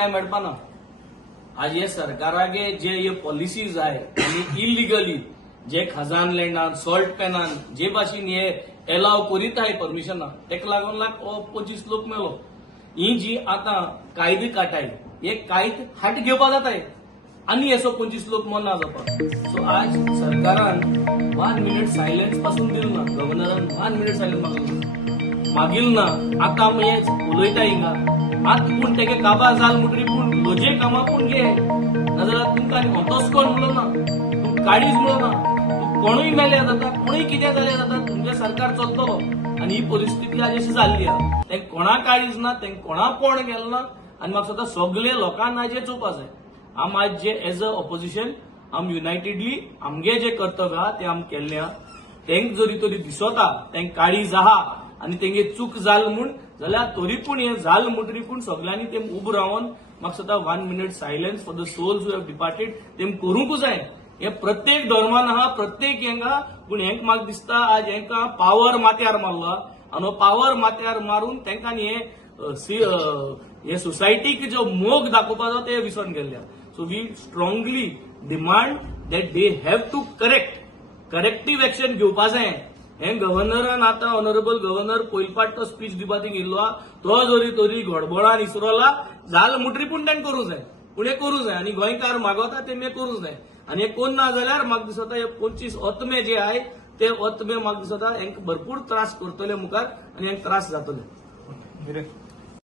काय मेळपाना आज हे सरकारागे जे हे पॉलिसीज आहे आणि इलिगली जे खजान लँडान सॉल्ट पॅनान जे भाशेन हे एलाव करीत आहे परमिशन तेका लागून 25 लोक मेलो. ही जी आता कायदे काटाय हे कायद हाट घेवपा जाताय आणि असो 25 लोक मरना जावपाक. सो आज सरकारान 1 मिनिट सायलेन्स पासून दिल ना, गव्हर्नरान 1 मिनिट सायलेन्स मागील ना. आता आमी उलयता हिंगा आत पूण तेगे काबा जाल म्हणटरी पूण लोजे कामा पूण घे नाजाल्यार तुमकां आनी होतोच कोण म्हणलो ना, तूं काळीज म्हणलो ना, कोणूय मेल्या जाता, कोणूय कितें जालें जाता, तुमचें सरकार चलतलो. आनी ही परिस्थिती आज अशी जाल्ली आहा. तें कोणा काळीज ना, तें कोणा कोण गेलो ना. आनी म्हाका स्वता सगळे लोकांना आज चोवपा जाय. आम आज जे एज अ ऑपोजिशन आम युनायटेडली आमगे जे कर्तव्य आहा तें आम केल्लें आहा. तेंक जरी तरी दिसता तेंक काळीज आहा आनी तेंगे चूक जाल म्हूण जाल्यार तरी पूण हें जाल म्हणटरी पूण सगळ्यांनी तें उबो रावन म्हाका सदां 1 minute silence for the souls who have departed तें करूंकूच जाय. हे प्रत्येक धर्मान आहा, प्रत्येक हेंगा. पूण हेंक म्हाका दिसता आज हेंका पावर माथ्यार मारलो आनी हो पावर माथ्यार मारून तेंकांनी हे सोसायटीक जो मोग दाखोवपाचो ते विसरून गेल्ले. So we strongly demand that they have to corrective action घेवपा जाय. हे गव्हर्नरान आता ऑनरेबल गव्हर्नर पयलपाट तो स्पीच दिवपाक गेल्लो तो जरी तरी गडबडान इसरोला जाल म्हणटरी पूण तें करूं जाय. पूण हें करूं जाय आनी गोंयकार मागोता तें करूं जाय. आनी हें कोण ना जाल्यार म्हाका दिसता हे 25 ओतमे जे आहाय ते ओतमे म्हाका दिसता हेंक भरपूर त्रास करतले मुखार आनी हेंक त्रास जातले.